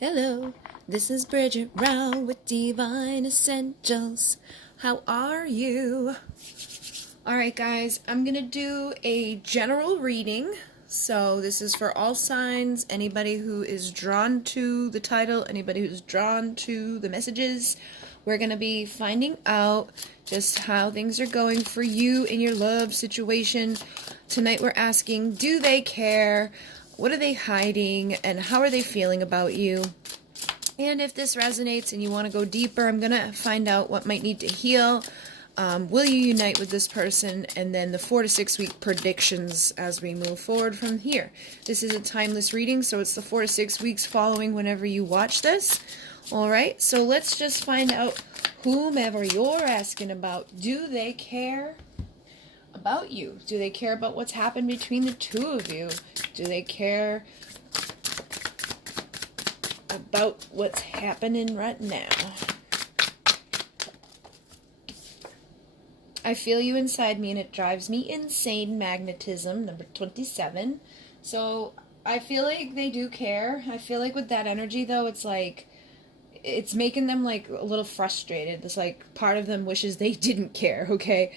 Hello, this is Bridget Rau with Divine Essentials. How are you? Alright guys, I'm going to do a general reading. So this is for all signs, anybody who is drawn to the title, anybody who's drawn to the messages. We're going to be finding out just how things are going for you in your love situation. Tonight we're asking, do they care? What are they hiding? And how are they feeling about you? And if this resonates and you want to go deeper, I'm going to find out what might need to heal. Will you unite with this person? And then the 4 to 6 week predictions as we move forward from here. This is a timeless reading, so it's the 4 to 6 weeks following whenever you watch this. Alright, so let's just find out whomever you're asking about. Do they care about you? Do they care about what's happened between the two of you? Do they care about what's happening right now? I feel you inside me and it drives me insane. Magnetism, number 27. So I feel like they do care. I feel like with that energy though, it's like it's making them like a little frustrated. It's like part of them wishes they didn't care, okay?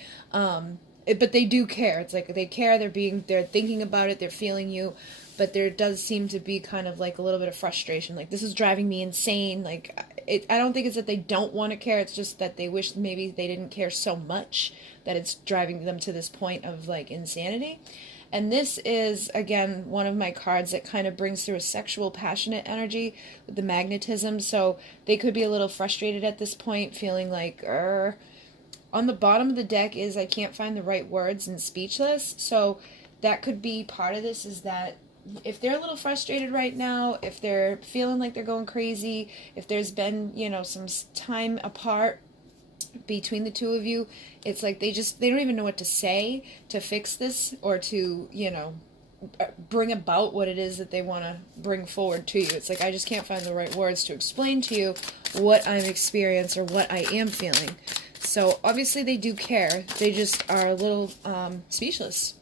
But they do care. It's like they care, they're thinking about it, they're feeling you, but there does seem to be kind of like a little bit of frustration. Like, this is driving me insane. Like, I don't think it's that they don't want to care, it's just that they wish maybe they didn't care so much that it's driving them to this point of like insanity. And this is, again, one of my cards that kind of brings through a sexual, passionate energy with the magnetism. So they could be a little frustrated at this point, feeling like, on the bottom of the deck is I can't find the right words and speechless. So that could be part of this, is that if they're a little frustrated right now, if they're feeling like they're going crazy, if there's been, some time apart between the two of you, it's like they don't even know what to say to fix this or to, bring about what it is that they want to bring forward to you. It's like I just can't find the right words to explain to you what I'm experiencing or what I am feeling. So obviously they do care. They just are a little speechless.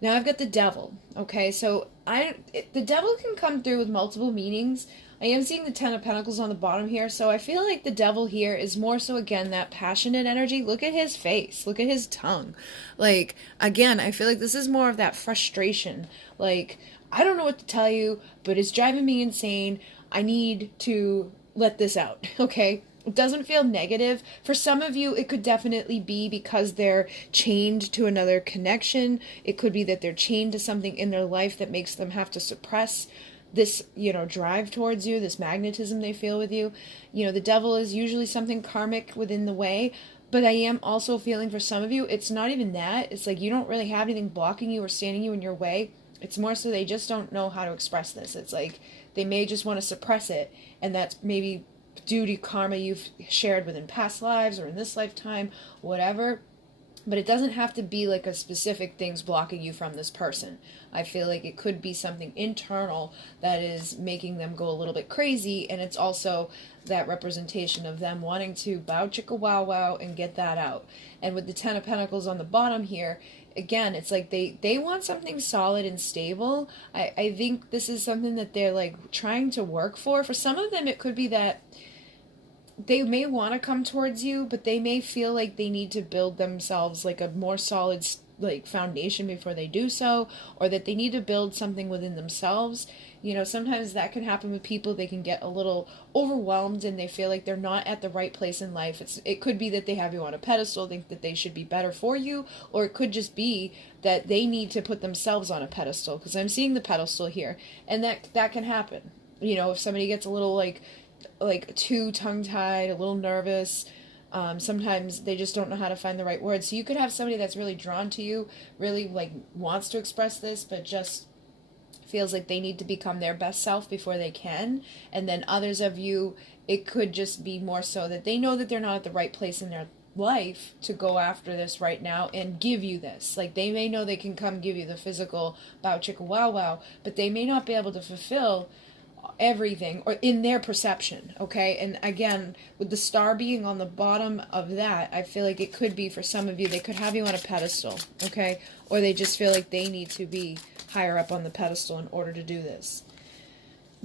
Now I've got the devil. Okay, so the devil can come through with multiple meanings. I am seeing the 10 of Pentacles on the bottom here, so I feel like the devil here is more so, again, that passionate energy. Look at his face. Look at his tongue. Like, again, I feel like this is more of that frustration. Like, I don't know what to tell you, but it's driving me insane. I need to let this out, okay? It doesn't feel negative. For some of you, it could definitely be because they're chained to another connection. It could be that they're chained to something in their life that makes them have to suppress this, drive towards you, this magnetism they feel with you. The devil is usually something karmic within the way, but I am also feeling for some of you, it's not even that. It's like you don't really have anything blocking you or standing you in your way. It's more so they just don't know how to express this. It's like they may just want to suppress it, and that's maybe due to karma you've shared within past lives or in this lifetime, whatever. But it doesn't have to be like a specific thing's blocking you from this person. I feel like it could be something internal that is making them go a little bit crazy, and it's also that representation of them wanting to bow chicka wow wow and get that out. And with the 10 of Pentacles on the bottom here, again, it's like they want something solid and stable. I think this is something that they're like trying to work for. For some of them, it could be that they may want to come towards you, but they may feel like they need to build themselves like a more solid like foundation before they do so, or that they need to build something within themselves. Sometimes that can happen with people. They can get a little overwhelmed and they feel like they're not at the right place in life. It could be that they have you on a pedestal, think that they should be better for you, or it could just be that they need to put themselves on a pedestal, because I'm seeing the pedestal here, and that can happen. If somebody gets a little like too tongue-tied, a little nervous, sometimes they just don't know how to find the right words. So you could have somebody that's really drawn to you, really like wants to express this, but just feels like they need to become their best self before they can. And then others of you, it could just be more so that they know that they're not at the right place in their life to go after this right now and give you this. Like, they may know they can come give you the physical bow chicka wow wow, but they may not be able to fulfill everything, or in their perception, okay? And again, with the star being on the bottom of that, I feel like it could be for some of you, they could have you on a pedestal, okay? Or they just feel like they need to be higher up on the pedestal in order to do this.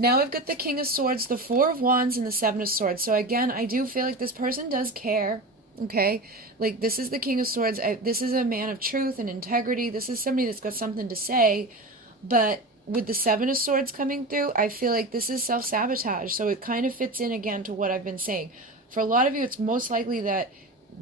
Now I've got the King of Swords, the Four of Wands, and the Seven of Swords. So again, I do feel like this person does care. Okay, like this is the King of Swords. This is a man of truth and integrity. This is somebody that's got something to say. But with the Seven of Swords coming through, I feel like this is self-sabotage. So it kind of fits in again to what I've been saying. For a lot of you, it's most likely that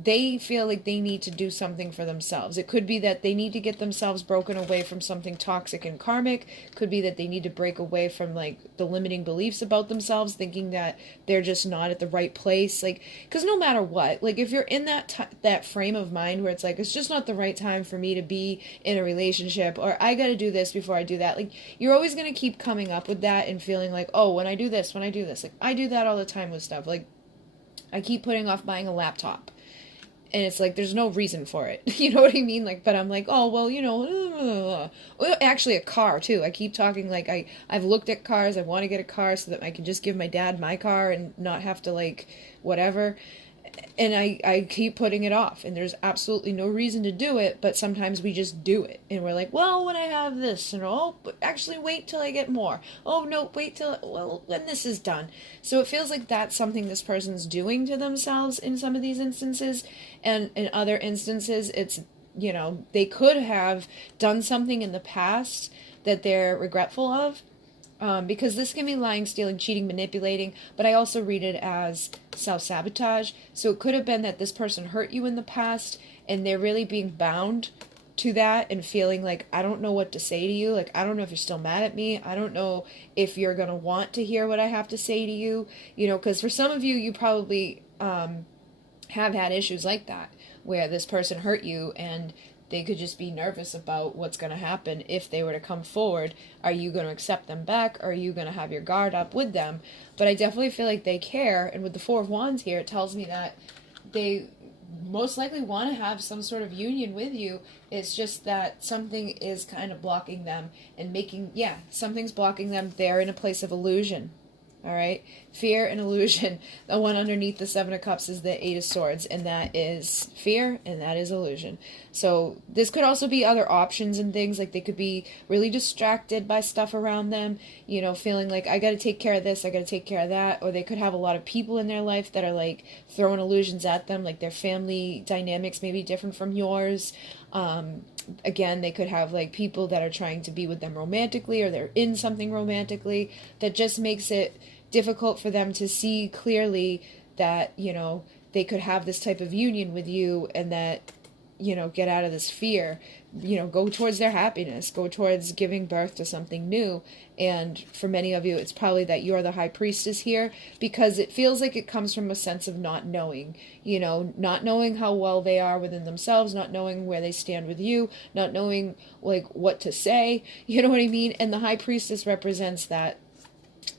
they feel like they need to do something for themselves. It could be that they need to get themselves broken away from something toxic and karmic. Could be that they need to break away from like the limiting beliefs about themselves, thinking that they're just not at the right place. Like, because no matter what, like if you're in that frame of mind where it's like, it's just not the right time for me to be in a relationship, or I got to do this before I do that. Like, you're always going to keep coming up with that and feeling like, oh, when I do this, like I do that all the time with stuff. Like, I keep putting off buying a laptop. And it's like, there's no reason for it. You know what I mean? Like, but I'm like, oh, well, you know, actually a car too. I keep talking like I've looked at cars. I want to get a car so that I can just give my dad my car and not have to like, whatever. And I keep putting it off, and there's absolutely no reason to do it, but sometimes we just do it. And we're like, well, when I have this, and oh, but actually wait till I get more. Oh, no, wait till, well, when this is done. So it feels like that's something this person's doing to themselves in some of these instances. And in other instances, it's, you know, they could have done something in the past that they're regretful of. Because this can be lying, stealing, cheating, manipulating, but I also read it as self-sabotage. So it could have been that this person hurt you in the past, and they're really being bound to that and feeling like, I don't know what to say to you. Like, I don't know if you're still mad at me. I don't know if you're going to want to hear what I have to say to you. You know, because for some of you, you probably have had issues like that, where this person hurt you and they could just be nervous about what's going to happen if they were to come forward. Are you going to accept them back? Or are you going to have your guard up with them? But I definitely feel like they care. And with the Four of Wands here, it tells me that they most likely want to have some sort of union with you. It's just that something is kind of blocking them and making, something's blocking them. They're in a place of illusion. All right, fear and illusion. The one underneath the Seven of Cups is the Eight of Swords, and that is fear and that is illusion. So this could also be other options and things, like they could be really distracted by stuff around them, you know, feeling like I got to take care of this, I got to take care of that, or they could have a lot of people in their life that are like throwing illusions at them, like their family dynamics may be different from yours. Again, they could have like people that are trying to be with them romantically, or they're in something romantically that just makes it difficult for them to see clearly that, you know, they could have this type of union with you, and that, you know, get out of this fear, you know, go towards their happiness, go towards giving birth to something new. And for many of you, it's probably that you're the High Priestess here, because it feels like it comes from a sense of not knowing, you know, not knowing how well they are within themselves, not knowing where they stand with you, not knowing like what to say, you know what I mean? And the High Priestess represents that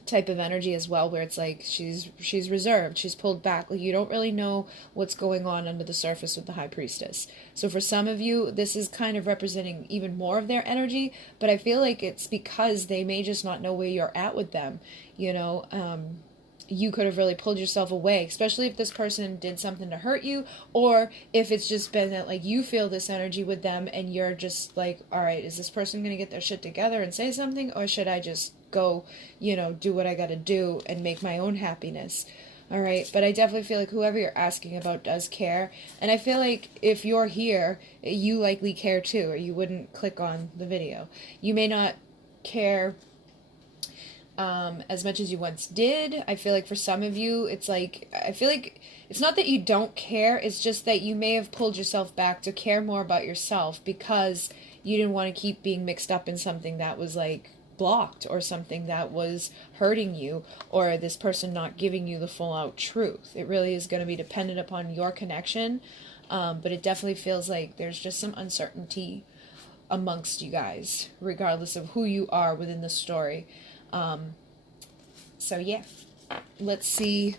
type of energy as well, where it's like she's reserved, she's pulled back, like you don't really know what's going on under the surface with the High Priestess. So for some of you, this is kind of representing even more of their energy, but I feel like it's because they may just not know where you're at with them, you know. You could have really pulled yourself away, especially if this person did something to hurt you, or if it's just been that like you feel this energy with them and you're just like, all right, is this person going to get their shit together and say something, or should I just go, you know, do what I got to do and make my own happiness? All right, but I definitely feel like whoever you're asking about does care, and I feel like if you're here, you likely care too, or you wouldn't click on the video. You may not care as much as you once did. I feel like for some of you, it's like, I feel like it's not that you don't care, it's just that you may have pulled yourself back to care more about yourself because you didn't want to keep being mixed up in something that was like blocked, or something that was hurting you, or this person not giving you the full out truth. It really is going to be dependent upon your connection, but it definitely feels like there's just some uncertainty amongst you guys, regardless of who you are within the story. So yeah, let's see,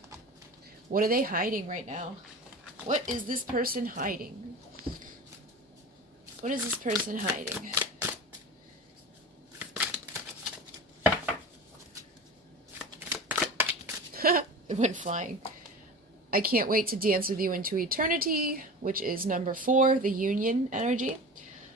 what are they hiding right now? What is this person hiding? What is this person hiding? It went flying. I can't wait to dance with you into eternity, which is number 4, the union energy.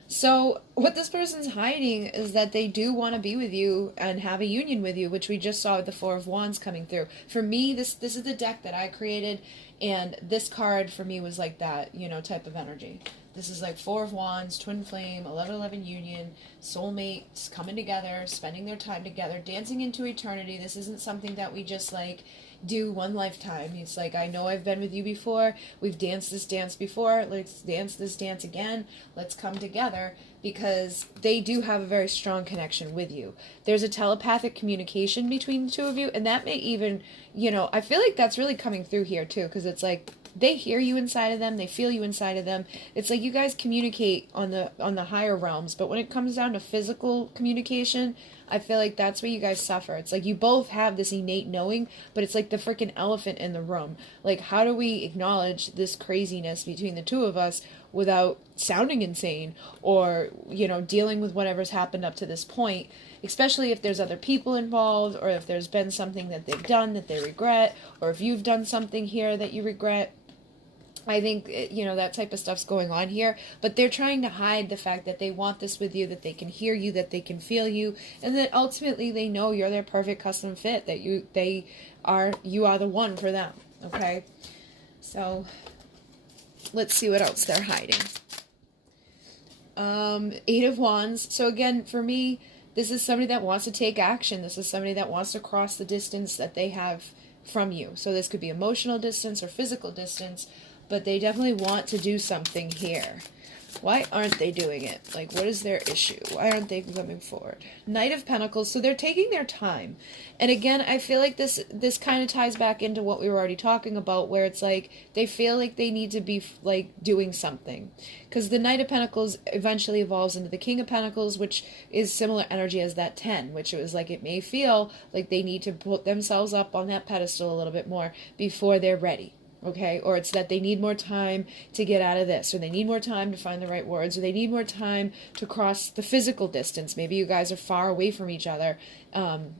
So what this person's hiding is that they do want to be with you and have a union with you, which we just saw with the Four of Wands coming through. For me, this is the deck that I created, and this card for me was like that, you know, type of energy. This is like Four of Wands, Twin Flame, 1111 union, soulmates coming together, spending their time together, dancing into eternity. This isn't something that we just like do one lifetime. It's like, I know I've been with you before. We've danced this dance before. Let's dance this dance again. Let's come together, because they do have a very strong connection with you. There's a telepathic communication between the two of you, and that may even, you know, I feel like that's really coming through here too, because it's like they hear you inside of them, they feel you inside of them. It's like you guys communicate on the higher realms, but when it comes down to physical communication, I feel like that's where you guys suffer. It's like you both have this innate knowing, but it's like the freaking elephant in the room. Like, how do we acknowledge this craziness between the two of us without sounding insane, or, you know, dealing with whatever's happened up to this point, especially if there's other people involved, or if there's been something that they've done that they regret, or if you've done something here that you regret. I think, you know, that type of stuff's going on here, but they're trying to hide the fact that they want this with you, that they can hear you, that they can feel you, and that ultimately they know you're their perfect custom fit, that you are the one for them. Okay, so let's see what else they're hiding. Eight of Wands. So again, for me, this is somebody that wants to take action. This is somebody that wants to cross the distance that they have from you. So this could be emotional distance or physical distance, but they definitely want to do something here. Why aren't they doing it? Like, what is their issue? Why aren't they coming forward? Knight of Pentacles. So they're taking their time. And again, I feel like this kind of ties back into what we were already talking about, where it's like they feel like they need to be like doing something. Because the Knight of Pentacles eventually evolves into the King of Pentacles, which is similar energy as that 10, which it was like it may feel like they need to put themselves up on that pedestal a little bit more before they're ready. Okay, or it's that they need more time to get out of this, or they need more time to find the right words, or they need more time to cross the physical distance. Maybe you guys are far away from each other,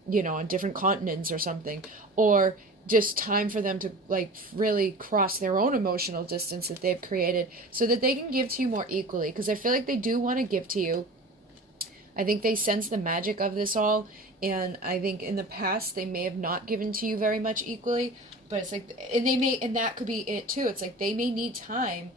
you know, on different continents or something, or just time for them to like really cross their own emotional distance that they've created so that they can give to you more equally, because I feel like they do want to give to you. I think they sense the magic of this all, and I think in the past they may have not given to you very much equally, but it's like, and that could be it too. It's like they may need time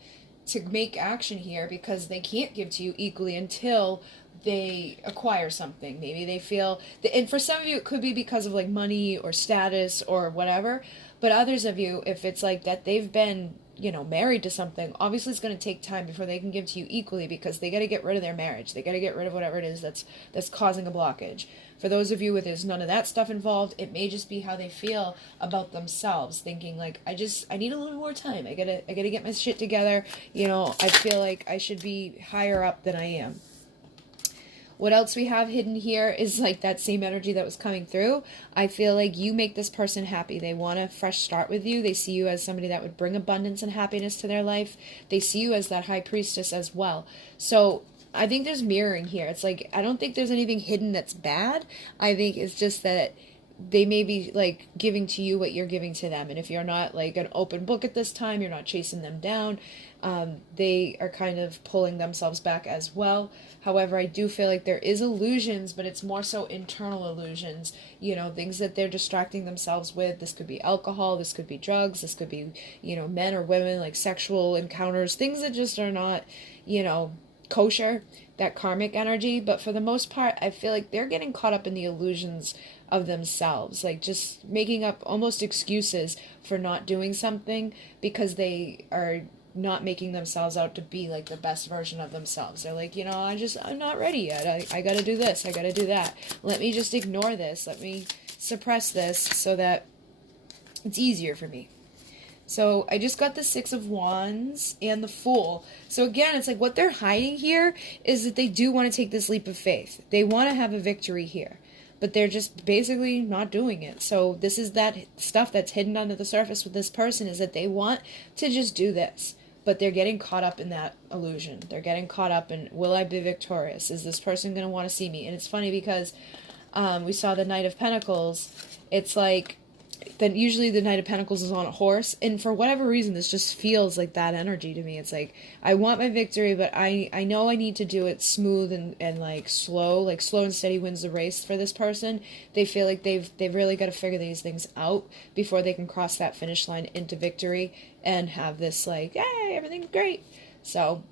to make action here because they can't give to you equally until they acquire something. Maybe they feel, and for some of you it could be because of like money or status or whatever, but others of you, if it's like that they've been, you know, married to something, obviously it's going to take time before they can give to you equally, because they got to get rid of their marriage. They got to get rid of whatever it is that's causing a blockage. For those of you with there's none of that stuff involved, it may just be how they feel about themselves, thinking like, I need a little more time. I gotta get my shit together. You know, I feel like I should be higher up than I am. What else we have hidden here is like that same energy that was coming through. I feel like you make this person happy. They want a fresh start with you. They see you as somebody that would bring abundance and happiness to their life. They see you as that high priestess as well. So I think there's mirroring here. It's like, I don't think there's anything hidden that's bad. I think it's just that they may be like giving to you what you're giving to them. And if you're not like an open book at this time, you're not chasing them down, they are kind of pulling themselves back as well. However, I do feel like there is illusions, but it's more so internal illusions, you know, things that they're distracting themselves with. This could be alcohol, this could be drugs, this could be, you know, men or women, like sexual encounters, things that just are not, you know, kosher, that karmic energy. But for the most part, I feel like they're getting caught up in the illusions of themselves, like just making up almost excuses for not doing something because they are not making themselves out to be like the best version of themselves. They're like, you know, I'm not ready yet. I gotta do this, I gotta do that. Let me just ignore this. Let me suppress this so that it's easier for me. So I just got the Six of Wands and the Fool. So again, it's like what they're hiding here is that they do want to take this leap of faith. They want to have a victory here, but they're just basically not doing it. So this is that stuff that's hidden under the surface with this person, is that they want to just do this, but they're getting caught up in that illusion. They're getting caught up in, will I be victorious? Is this person going to want to see me? And it's funny because we saw the Knight of Pentacles. It's like, then usually the Knight of Pentacles is on a horse, and for whatever reason this just feels like that energy to me. It's like, I want my victory, but I know I need to do it smooth and like slow and steady wins the race for this person. They feel like they've really got to figure these things out before they can cross that finish line into victory and have this like, hey, everything's great. So,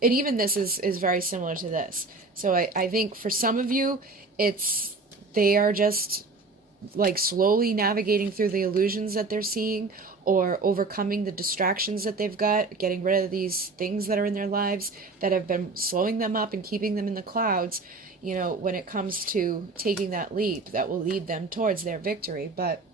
and even this is very similar to this. So I think for some of you, they are just like slowly navigating through the illusions that they're seeing, or overcoming the distractions that they've got, getting rid of these things that are in their lives that have been slowing them up and keeping them in the clouds, you know, when it comes to taking that leap that will lead them towards their victory. But,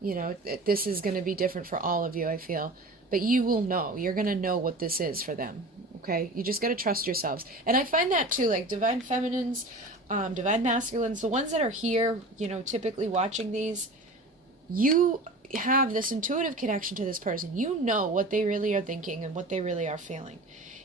you know, this is going to be different for all of you, I feel. But you will know. You're going to know what this is for them, okay? You just got to trust yourselves. And I find that, too, like Divine Feminines, Divine Masculines, the ones that are here, you know, typically watching these, you have this intuitive connection to this person. You know what they really are thinking and what they really are feeling.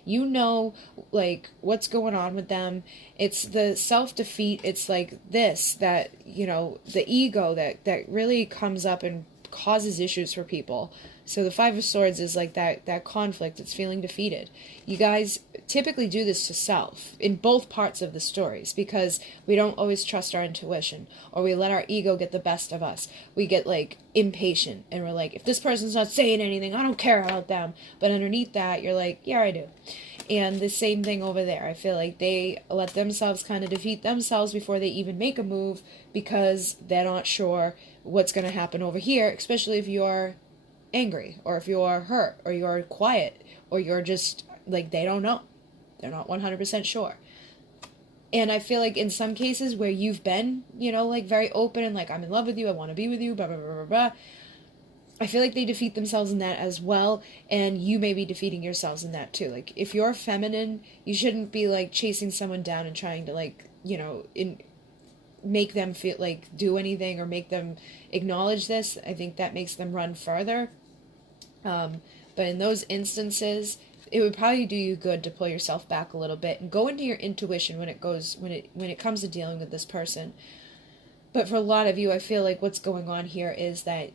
You know, like, what's going on with them. It's the self-defeat. It's like this, that, you know, the ego that really comes up and causes issues for people. So the Five of Swords is like that conflict. It's feeling defeated. You guys typically do this to self in both parts of the stories, because we don't always trust our intuition, or we let our ego get the best of us. We get like impatient and we're like, if this person's not saying anything, I don't care about them. But underneath that, you're like, yeah, I do. And the same thing over there. I feel like they let themselves kind of defeat themselves before they even make a move, because they're not sure what's going to happen over here, especially if you're angry, or if you're hurt, or you're quiet, or you're just like, they don't know. They're not 100% sure. And I feel like in some cases where you've been, you know, like very open and like, I'm in love with you, I want to be with you, blah, blah, blah, blah, blah. I feel like they defeat themselves in that as well, and you may be defeating yourselves in that too. Like, if you're feminine, you shouldn't be like chasing someone down and trying to like, you know, make them feel like do anything or make them acknowledge this. I think that makes them run further. But in those instances, it would probably do you good to pull yourself back a little bit and go into your intuition when it comes to dealing with this person. But for a lot of you, I feel like what's going on here is that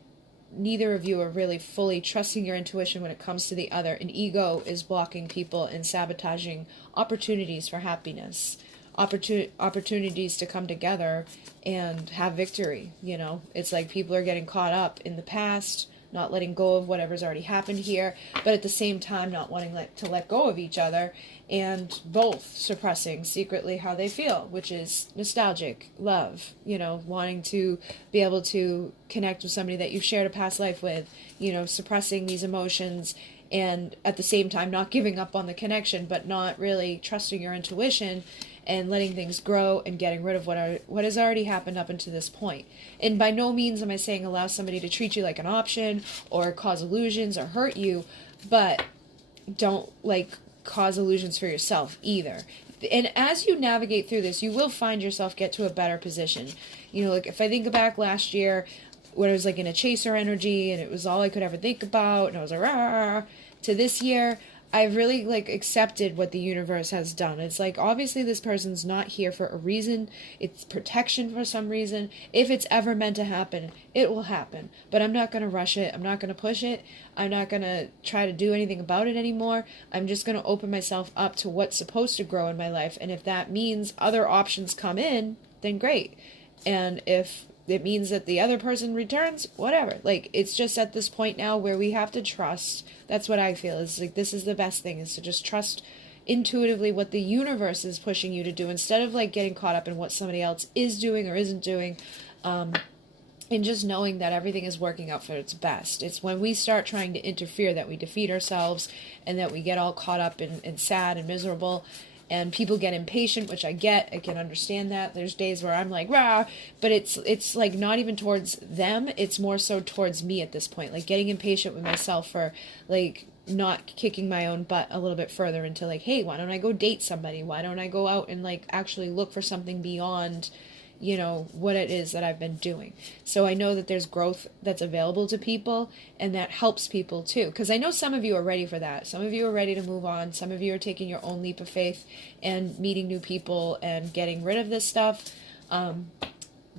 neither of you are really fully trusting your intuition when it comes to the other, and ego is blocking people and sabotaging opportunities for happiness, opportunities to come together and have victory. You know, it's like people are getting caught up in the past, not letting go of whatever's already happened here, but at the same time not wanting to let go of each other, and both suppressing secretly how they feel, which is nostalgic love, you know, wanting to be able to connect with somebody that you've shared a past life with, you know, suppressing these emotions, and at the same time not giving up on the connection, but not really trusting your intuition and letting things grow and getting rid of what has already happened up until this point. And by no means am I saying allow somebody to treat you like an option or cause illusions or hurt you, but don't like cause illusions for yourself either. And as you navigate through this, you will find yourself get to a better position. You know, like if I think back last year when I was like in a chaser energy and it was all I could ever think about, and I was like, rah, to this year, I've really like accepted what the universe has done. It's like, obviously this person's not here for a reason. It's protection for some reason. If it's ever meant to happen, it will happen. But I'm not going to rush it. I'm not going to push it. I'm not going to try to do anything about it anymore. I'm just going to open myself up to what's supposed to grow in my life. And if that means other options come in, then great. And if it means that the other person returns, whatever. Like, it's just at this point now where we have to trust. That's what I feel is like, this is the best thing, is to just trust intuitively what the universe is pushing you to do, instead of like getting caught up in what somebody else is doing or isn't doing, and just knowing that everything is working out for its best. It's when we start trying to interfere that we defeat ourselves, and that we get all caught up in sad and miserable. And people get impatient, which I get. I can understand that. There's days where I'm like, rah, but it's like not even towards them. It's more so towards me at this point. Like getting impatient with myself for like not kicking my own butt a little bit further into like, hey, why don't I go date somebody? Why don't I go out and like actually look for something beyond, you know, what it is that I've been doing. So I know that there's growth that's available to people, and that helps people too. Because I know some of you are ready for that. Some of you are ready to move on. Some of you are taking your own leap of faith and meeting new people and getting rid of this stuff.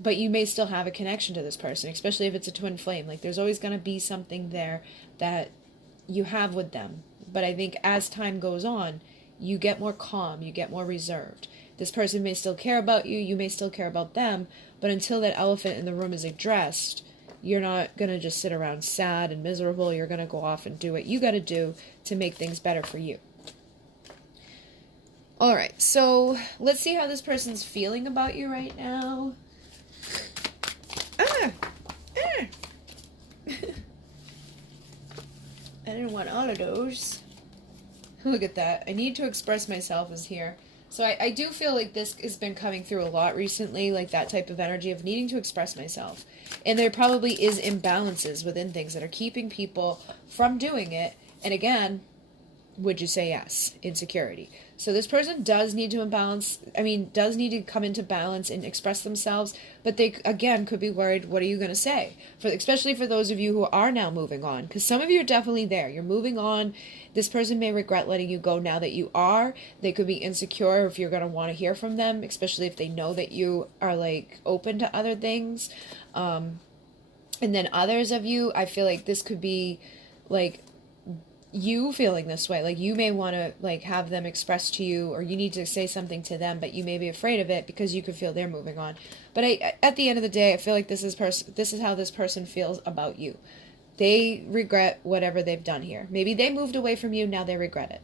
but you may still have a connection to this person, especially if it's a twin flame. Like, there's always going to be something there that you have with them. But I think as time goes on, you get more calm, you get more reserved. This person may still care about you, you may still care about them, but until that elephant in the room is addressed, you're not going to just sit around sad and miserable. You're going to go off and do what you got to do to make things better for you. All right, so let's see how this person's feeling about you right now. I didn't want all of those. Look at that. I need to express myself is here. So I do feel like this has been coming through a lot recently, like that type of energy of needing to express myself. And there probably is imbalances within things that are keeping people from doing it. And again, would you say yes? Insecurity. So this person does need to does need to come into balance and express themselves, but they, again, could be worried, what are you going to say? Especially for those of you who are now moving on, because some of you are definitely there. You're moving on. This person may regret letting you go now that you are. They could be insecure if you're going to want to hear from them, especially if they know that you are, like, open to other things. And then others of you, I feel like this could be, like, you feeling this way. Like, you may want to, like, have them express to you, or you need to say something to them, but you may be afraid of it because you could feel they're moving on. But at the end of the day, I feel like this is how this person feels about you. They regret whatever they've done here. Maybe they moved away from you, now they regret it.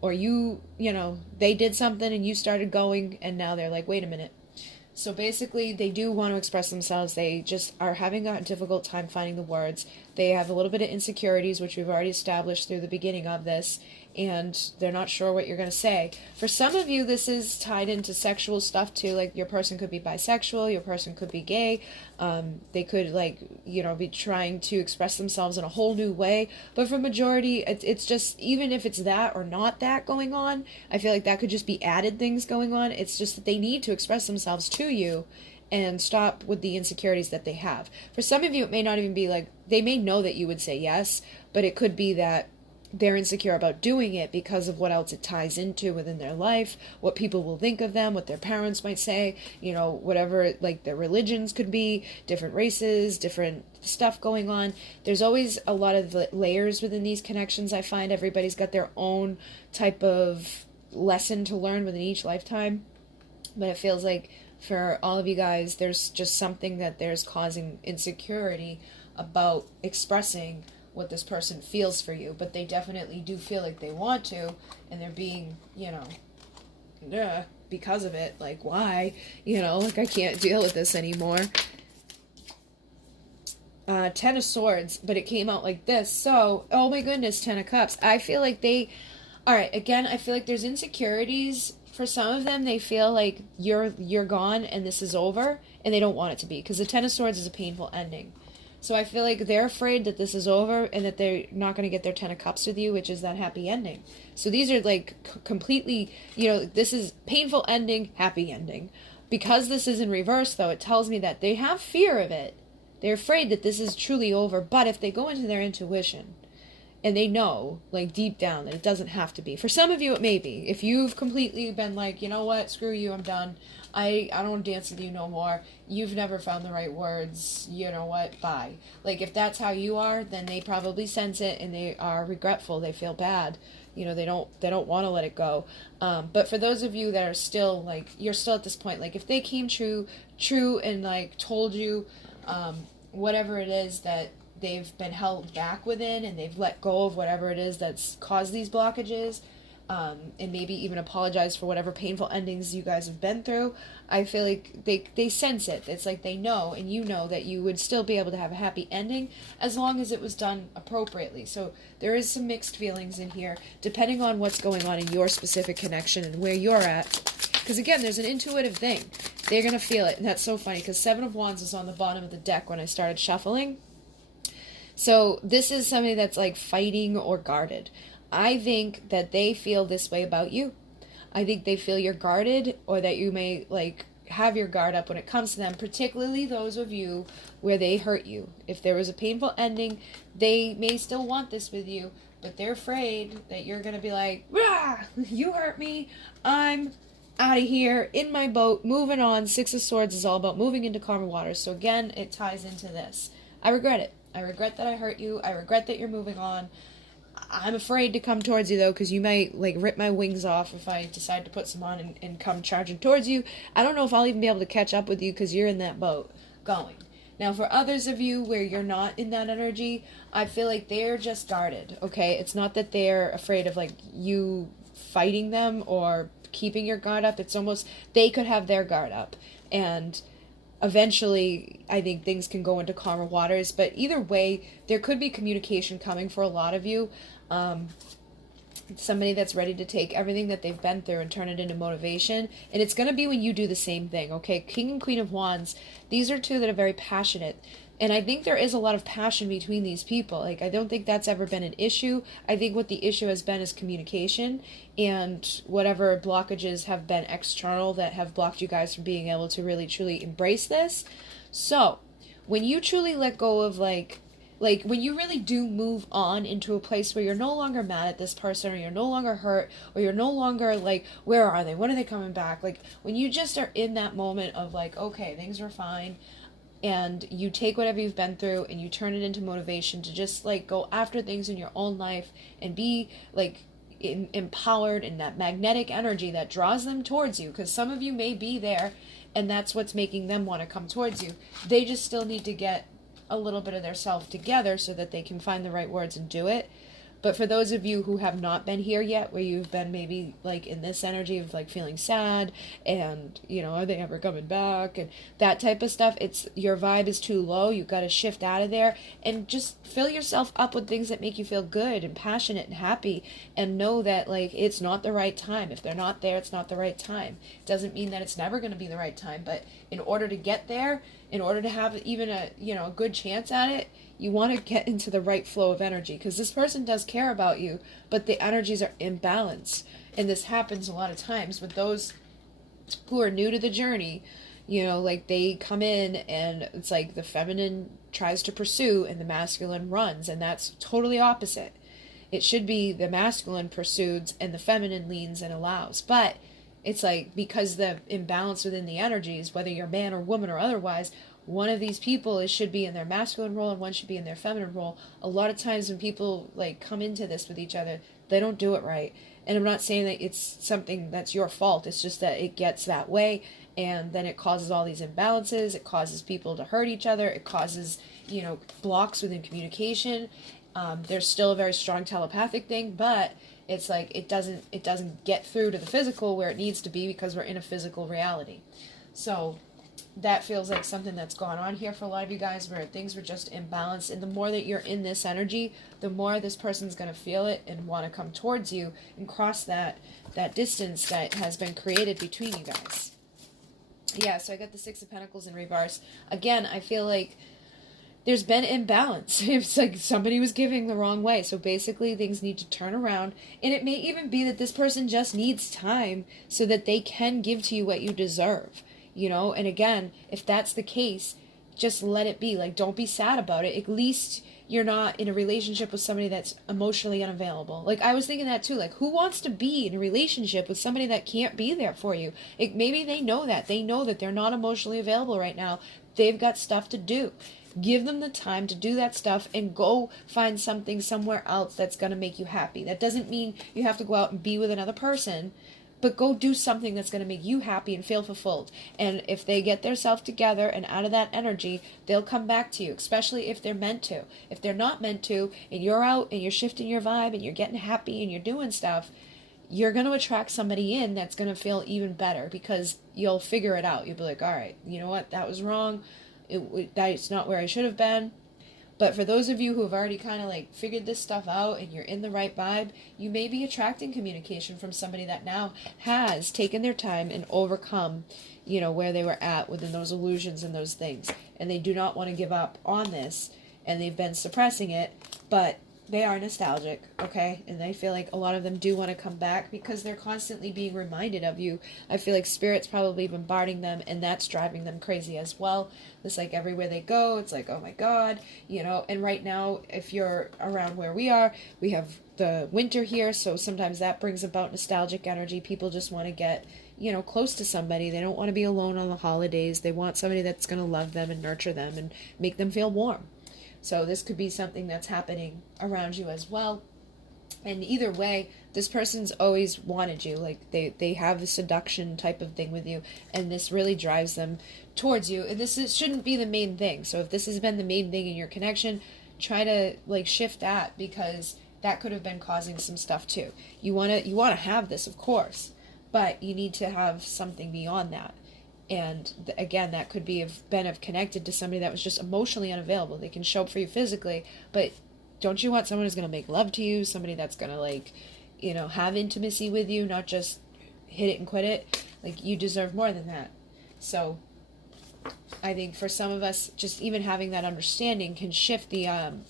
Or they did something and you started going, and now they're like, wait a minute. So basically, they do want to express themselves. They just are having a difficult time finding the words. They have a little bit of insecurities, which we've already established through the beginning of this, and they're not sure what you're going to say. For some of you, this is tied into sexual stuff too. Like, your person could be bisexual, your person could be gay. They could, be trying to express themselves in a whole new way. But for majority, it's just, even if it's that or not that going on, I feel like that could just be added things going on. It's just that they need to express themselves to you and stop with the insecurities that they have. For some of you, it may not even be like, they may know that you would say yes, but it could be that they're insecure about doing it because of what else it ties into within their life, what people will think of them, what their parents might say, whatever, like, their religions could be, different races, different stuff going on. There's always a lot of layers within these connections. I find everybody's got their own type of lesson to learn within each lifetime, but it feels like for all of you guys, there's just something that there's causing insecurity about expressing what this person feels for you, but they definitely do feel like they want to, and they're being, because of it, like, why? I can't deal with this anymore. Ten of Swords, but it came out like this, so, oh my goodness, Ten of Cups. I feel like alright, again, I feel like there's insecurities. For some of them, they feel like you're gone and this is over, and they don't want it to be, because the Ten of Swords is a painful ending. So I feel like they're afraid that this is over and that they're not going to get their Ten of Cups with you, which is that happy ending. So these are like completely, this is painful ending, happy ending. Because this is in reverse, though, it tells me that they have fear of it. They're afraid that this is truly over, but if they go into their intuition and they know, like, deep down that it doesn't have to be. For some of you, it may be. If you've completely been like, you know what, screw you, I'm done. I don't dance with you no more. You've never found the right words. You know what? Bye. Like, if that's how you are, then they probably sense it and they are regretful. They feel bad. They don't want to let it go. But for those of you that are still, like, you're still at this point, like, if they came true and, like, told you whatever it is that they've been held back within, and they've let go of whatever it is that's caused these blockages, and maybe even apologize for whatever painful endings you guys have been through, I feel like they sense it. It's like they know, and you know that you would still be able to have a happy ending as long as it was done appropriately. So there is some mixed feelings in here, depending on what's going on in your specific connection and where you're at. Because again, there's an intuitive thing. They're going to feel it, and that's so funny, because Seven of Wands is on the bottom of the deck when I started shuffling. So this is somebody that's like fighting or guarded. I think that they feel this way about you. I think they feel you're guarded, or that you may like have your guard up when it comes to them, particularly those of you where they hurt you. If there was a painful ending, they may still want this with you, but they're afraid that you're going to be like, rah, you hurt me, I'm out of here, in my boat, moving on. Six of Swords is all about moving into calmer waters. So again, it ties into this. I regret it. I regret that I hurt you. I regret that you're moving on. I'm afraid to come towards you, though, because you might, like, rip my wings off if I decide to put some on and come charging towards you. I don't know if I'll even be able to catch up with you because you're in that boat going. Now, for others of you where you're not in that energy, I feel like they're just guarded, okay? It's not that they're afraid of, like, you fighting them or keeping your guard up. It's almost, they could have their guard up. And eventually, I think things can go into calmer waters. But either way, there could be communication coming for a lot of you. Somebody that's ready to take everything that they've been through and turn it into motivation. And it's going to be when you do the same thing, okay? King and Queen of Wands, these are two that are very passionate. And I think there is a lot of passion between these people. Like, I don't think that's ever been an issue. I think what the issue has been is communication, and whatever blockages have been external that have blocked you guys from being able to really, truly embrace this. So, when you truly let go of, like when you really do move on into a place where you're no longer mad at this person, or you're no longer hurt, or you're no longer like, where are they? When are they coming back? Like, when you just are in that moment of like, okay, things are fine, and you take whatever you've been through and you turn it into motivation to just like go after things in your own life and be like empowered in that magnetic energy that draws them towards you, because some of you may be there and that's what's making them want to come towards you. They just still need to get a little bit of their self together so that they can find the right words and do it. But for those of you who have not been here yet, where you've been maybe like in this energy of like feeling sad and, you know, are they ever coming back and that type of stuff, it's your vibe is too low. You've got to shift out of there and just fill yourself up with things that make you feel good and passionate and happy, and know that like it's not the right time. If they're not there, it's not the right time. It doesn't mean that it's never going to be the right time, but in order to get there, in order to have even a, you know, a good chance at it, you want to get into the right flow of energy, because this person does care about you, but the energies are imbalanced. And this happens a lot of times with those who are new to the journey. You know, like they come in and it's like the feminine tries to pursue and the masculine runs, and that's totally opposite. It should be the masculine pursues and the feminine leans and allows. But it's like, because the imbalance within the energies, whether you're man or woman or otherwise, one of these people should be in their masculine role and one should be in their feminine role. A lot of times when people like come into this with each other, they don't do it right. And I'm not saying that it's something that's your fault. It's just that it gets that way, and then it causes all these imbalances. It causes people to hurt each other. It causes, you know, blocks within communication. There's still a very strong telepathic thing, but it's like it doesn't get through to the physical where it needs to be, because we're in a physical reality. So that feels like something that's gone on here for a lot of you guys, where things were just imbalanced. And the more that you're in this energy, the more this person's going to feel it and want to come towards you and cross that distance that has been created between you guys. Yeah, so I got the Six of Pentacles in reverse. Again, I feel like there's been imbalance. It's like somebody was giving the wrong way. So basically things need to turn around. And it may even be that this person just needs time so that they can give to you what you deserve. You know, and again, if that's the case, just let it be. Like, don't be sad about it. At least you're not in a relationship with somebody that's emotionally unavailable. Like, I was thinking that too. Like, who wants to be in a relationship with somebody that can't be there for you? Maybe they know that. They know that they're not emotionally available right now. They've got stuff to do. Give them the time to do that stuff and go find something somewhere else that's going to make you happy. That doesn't mean you have to go out and be with another person, but go do something that's going to make you happy and feel fulfilled. And if they get themselves together and out of that energy, they'll come back to you, especially if they're meant to. If they're not meant to, and you're out and you're shifting your vibe and you're getting happy and you're doing stuff, you're going to attract somebody in that's going to feel even better, because you'll figure it out. You'll be like, all right, you know what? That was wrong. That's not where I should have been. But for those of you who have already kind of like figured this stuff out and you're in the right vibe, you may be attracting communication from somebody that now has taken their time and overcome, you know, where they were at within those illusions and those things. And they do not want to give up on this, and they've been suppressing it, but they are nostalgic, okay? And I feel like a lot of them do want to come back because they're constantly being reminded of you. I feel like Spirit's probably bombarding them, and that's driving them crazy as well. It's like everywhere they go, it's like, oh my God, you know. And right now, if you're around where we are, we have the winter here, so sometimes that brings about nostalgic energy. People just want to get, close to somebody. They don't want to be alone on the holidays. They want somebody that's going to love them and nurture them and make them feel warm. So this could be something that's happening around you as well. And either way, this person's always wanted you. Like they have a seduction type of thing with you, and this really drives them towards you. And shouldn't be the main thing. So if this has been the main thing in your connection, try to shift that, because that could have been causing some stuff too. You want to have this, of course, but you need to have something beyond that. And again, that could be been connected to somebody that was just emotionally unavailable. They can show up for you physically, but don't you want someone who's going to make love to you, somebody that's going to have intimacy with you, not just hit it and quit it? You deserve more than that. So I think for some of us, just even having that understanding can shift the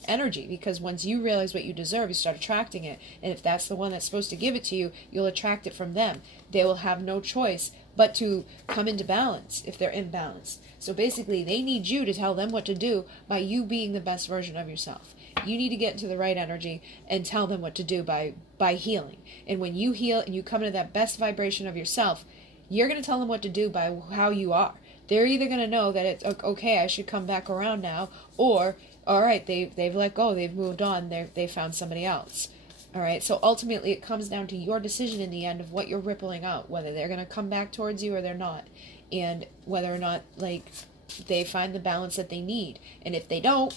energy, because once you realize what you deserve, you start attracting it. And if that's the one that's supposed to give it to you, you'll attract it from them. They will have no choice but to come into balance if they're imbalanced. So basically, they need you to tell them what to do by you being the best version of yourself. You need to get into the right energy and tell them what to do by healing. And when you heal and you come into that best vibration of yourself, you're going to tell them what to do by how you are. They're either going to know that it's okay, I should come back around now, or all right, they've let go, they've moved on, they found somebody else. All right, so ultimately it comes down to your decision in the end of what you're rippling out, whether they're going to come back towards you or they're not, and whether or not they find the balance that they need. And if they don't,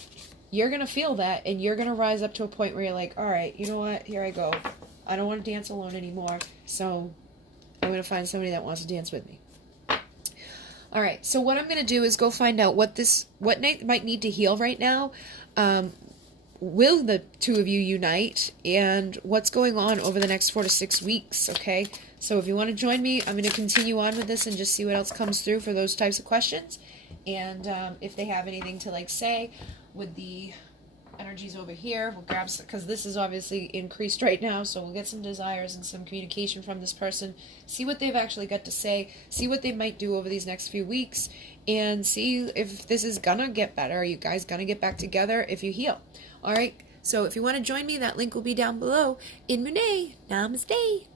you're going to feel that, and you're going to rise up to a point where you're like, all right, you know what, here I go. I don't want to dance alone anymore, so I'm going to find somebody that wants to dance with me. All right, so what I'm going to do is go find out what might need to heal right now. Will the two of you unite, and what's going on over the next 4 to 6 weeks, okay? So if you want to join me, I'm going to continue on with this and just see what else comes through for those types of questions. And if they have anything to say with the energies over here, we'll grab some, because this is obviously increased right now, so we'll get some desires and some communication from this person, see what they've actually got to say, see what they might do over these next few weeks, and see if this is gonna get better. Are you guys gonna get back together if you heal? All right, so if you want to join me, that link will be down below. In Renee, namaste.